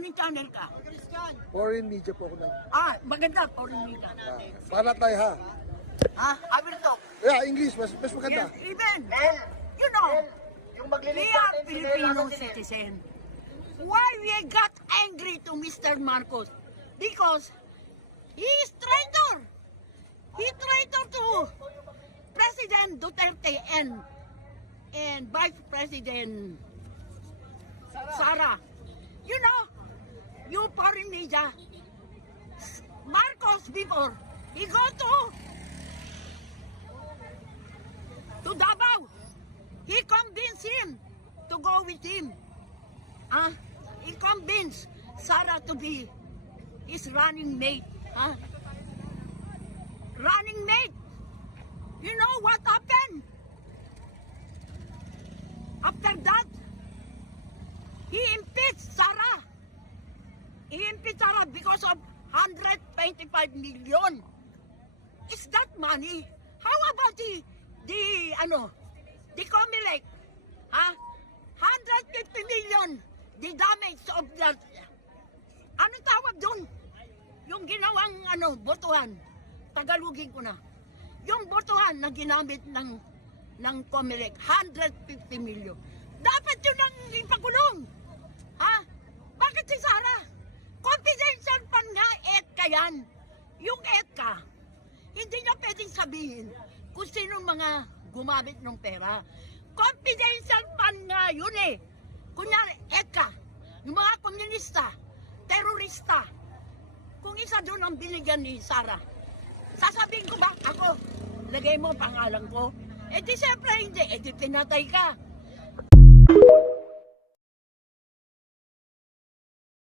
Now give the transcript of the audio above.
Anong channel ka? Foreign media po ako na. Maganda. Foreign media. Para tayo ha. I will talk. Yeah, English, mas maganda. Yes, even, you know, we are Filipino citizen. Why we got angry to Mr. Marcos? Because he is traitor. He traitor to President Duterte and Vice President Sara. You know, you foreign media, Marcos before, he go to Davao. He convinced him to go with him. He convinced Sara to be his running mate. Running mate. You know what happened? After that, he impeached Sara. He impeached Sara because of 125 million. Is that money? How about the Comelec? 150 million. The damage of that. Ano tawag doon? Yung ginawang botohan. Tagalogin ko na. Yung botohan na ginamit ng Comelec, 150 million. Dapat yun ang ipakulong. Bakit si Sara? Confidential fund nga, EDCA yan. Yung EDCA, hindi niya pwedeng sabihin kung sino mga gumamit ng pera. Confidential fund nga yun eh. Kunyari, EDCA, yung mga komunista, terorista, kung isa doon ang binigyan ni Sara, sasabihin ko ba, ako, lagay mo pangalan ko? Eh di siyempre hindi, eh di pinatay ka.